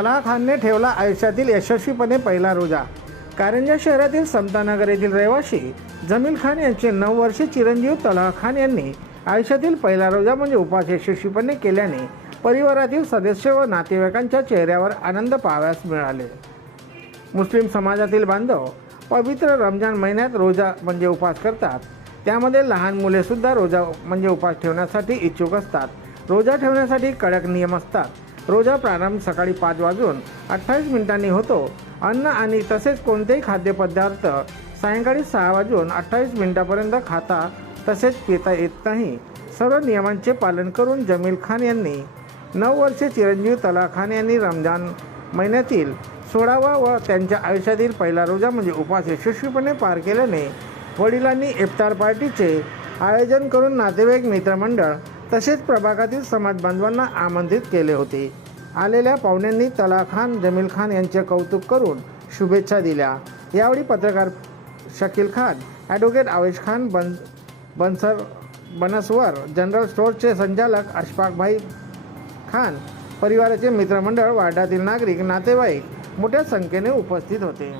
तलाहा खानने ठेवला आयुष्यातील यशस्वीपणे पहिला रोजा। कारंजा शहरातील समतानगर येथील रहिवासी जमील खान यांचे 9 वर्षीय चिरंजीव तलाहा खान यांनी आयुष्यातील पहिला रोजा म्हणजे उपवास यशस्वीपणे केल्याने परिवारातील सदस्य व नातेवाईकांच्या चेहऱ्यावर आनंद पाहावयास मिळाले। मुस्लिम समाजातील बांधव पवित्र रमजान महिन्यात रोजा म्हणजे उपवास करतात। त्यामध्ये लहान मुले सुद्धा रोजा म्हणजे उपवास ठेवण्यासाठी इच्छुक असतात। रोजा ठेवण्यासाठी कडक नियम असतात। रोजा प्रारंभ सकाळी 5:28 होतो। अन्न आणि तसेच कोणतेही खाद्यपदार्थ सायंकाळी 6:28 खाता तसेच पिता येत नाही। सर्व नियमांचे पालन करून जमील खान यांनी 9 वर्षीय चिरंजीव तलाहा खान यांनी रमजान महिन्यातील 16वा व त्यांच्या आयुष्यातील पहिला रोजा म्हणजे उपवास यशस्वीपणे पार केल्याने वडिलांनी इफ्तार पार्टीचे आयोजन करून नातेवाईक मित्रमंडळ तसेच प्रभागातील समाज बांधवांना आमंत्रित केले होते। आलेल्या पाहुण्यांनी तलाहा खान जमील खान यांचे कौतुक करून शुभेच्छा दिल्या। यावेळी पत्रकार शकील खान, ॲडव्होकेट आवेश खान बनसवर, जनरल स्टोअरचे संचालक अशफाक भाई खान, परिवाराचे मित्रमंडळ, वार्डातील नागरिक, नातेवाईक मोठ्या संख्येने उपस्थित होते।